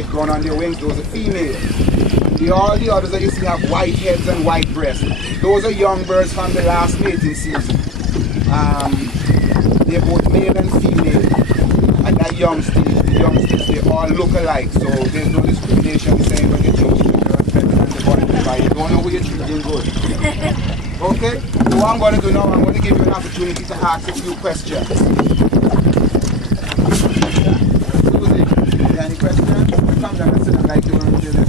white going on their wings, those are females. All the others that you see have white heads and white breasts. Those are young birds from the last mating season. They're both male and female. And that young stage, they all look alike. So there's no discrimination saying when you choose the girlfriend and the boyfriend. You don't know who you're treating good. Okay? So what I'm going to do now, I'm going to give you an opportunity to ask a few questions. Susie, any questions? Come down and sit down like you want to do this.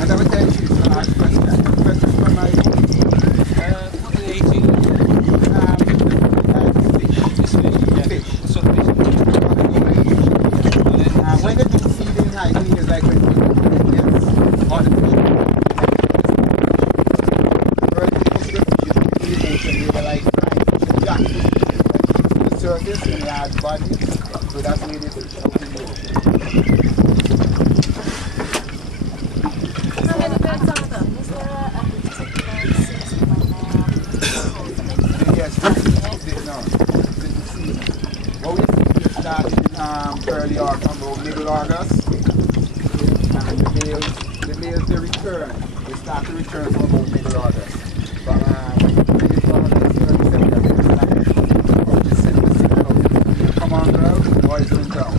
And I will tell you to ask questions. Questions from my own. What are they eating? Fish. When they do feeding, I think it's like when people do yes, or the fish. They were like flying fish and jackfish. The surface in large bodies, so that's why they fish out in the ocean. How many birds are there? Is there a particular season when Yes, no. What we started in early August, about middle August, and the males they return. They start to return from about middle August. From middle August, early September, they start to come on, girls, boys in town.